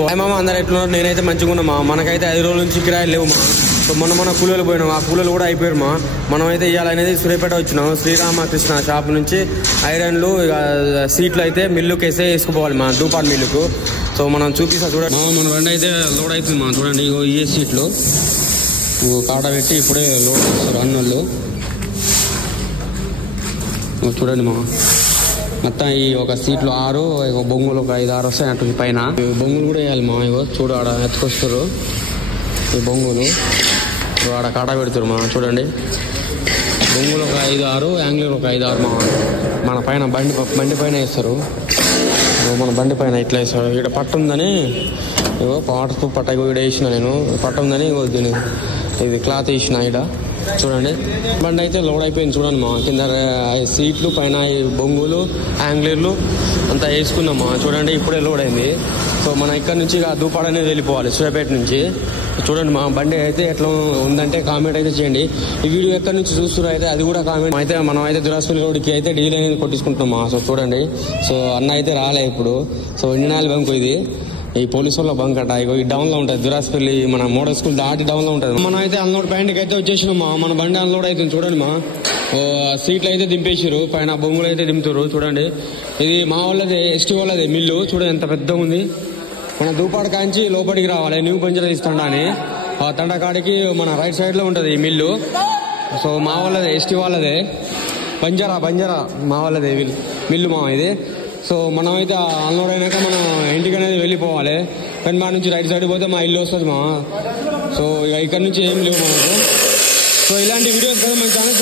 మామ అందరు ఎట్లున్నారు? నేనైతే మంచిగా ఉన్నా మా. మనకైతే 5 రోజుల నుంచి కిరాయిలు లేవు మా. సో మన కూలీలు పోయినాం, ఆ కూలీలు కూడా అయిపోయారు మా. మనమైతే ఇవ్వాలనేది సూర్యాపేట వచ్చినాం. శ్రీరామకృష్ణ షాప్ నుంచి ఐరన్లు సీట్లు అయితే మిల్లుకి వేసుకుపోవాలి మా, దూపాడు మిల్లుకు. సో మనం చూపిస్తా చూడండి. మన బండి అయితే లోడ్ అవుతుంది మా. చూడండి ఇగో ఈ సీట్లు కాట పెట్టి ఇప్పుడే లోడ్ చేస్తారు అన్నోళ్ళు. చూడండి మా, మొత్తం ఈ ఒక సీట్లు 6, బొంగులు ఒక 5-6 వస్తాయి అటు పైన. బొంగులు కూడా వేయాలి మా. ఇగో చూడు ఆడ ఎత్తుకొస్తారు ఈ బొంగులు, ఆడ కాటా పెడతారు మా. చూడండి బొంగులు ఒక 5-6, యాంగ్లర్ ఒక 5-6 మా. మన పైన బండి పైన వేస్తారు. మన బండి పైన ఇట్లా వేస్తారు. ఇక్కడ పట్టు ఉందని ఇగో వాటర్ ప్రూఫ్ పట్ట ఇక్కడ వేసిన నేను. పట్టు ఉందని ఇగో దీని ఇది క్లాత్ వేసిన ఇక్కడ. చూడండి బండి అయితే లోడ్ అయిపోయింది. చూడండి మా, కింద సీట్లు పైన బొంగులు యాంగ్లర్లు అంతా వేసుకున్నాం మా. చూడండి ఇప్పుడే లోడ్ అయింది. సో మనం ఇక్కడ నుంచి దూపాడు అనేది వెళ్ళిపోవాలి సూర్యాపేట నుంచి. చూడండి మా బండి అయితే ఎట్లా ఉందంటే కామెంట్ అయితే చేయండి. ఈ వీడియో ఎక్కడి నుంచి చూస్తున్నారు అయితే అది కూడా కామెంట్. అయితే మనం అయితే దురాస్పల్లి రోడ్కి అయితే డీల్ అనేది కొట్టించుకుంటున్నాం మా. సో చూడండి, సో అన్న అయితే రాలే ఇప్పుడు. సో ఇండియన్ బంక్ ఇది, ఈ పోలీసు వాళ్ళ బంక్ అట. ఇగో ఈ డౌన్ లో ఉంటుంది దురాస్పల్లి మన మోడల్ స్కూల్ దాటి డౌన్ లో ఉంటుంది. మనం అయితే అన్లోడ్ పాయింట్కి అయితే వచ్చేసినాం మా. మన బండి అన్లోడ్ అవుతుంది. చూడండి మా, సీట్లు అయితే దింపేసారు, పైన బొంగులు అయితే దింపుతారు. చూడండి ఇది మా వాళ్ళది, ఎస్టీ వాళ్ళది మిల్లు. చూడండి ఎంత పెద్దగా ఉంది. మన దూపాడు కాంచి లోపలికి రావాలి, న్యూ బంజరా తీస్తాండా అని. ఆ తండకాడికి మన రైట్ సైడ్ లో ఉంటది ఈ మిల్లు. సో మా వాళ్ళదే, ఎస్టీ వాళ్ళదే, బంజరా మా వాళ్ళదే మిల్లు మా ఇది. సో మనం అయితే అన్లోడ్ అయినాక మనం ఇంటికి అనేది వెళ్ళిపోవాలి. కానీ మా నుంచి రైట్ సైడ్ పోతే మా ఇల్లు వస్తుంది మా. సో ఇక ఇక్కడ నుంచి ఏం లేవు మనకు. సో ఇలాంటి వీడియోస్ కదా మన ఛానల్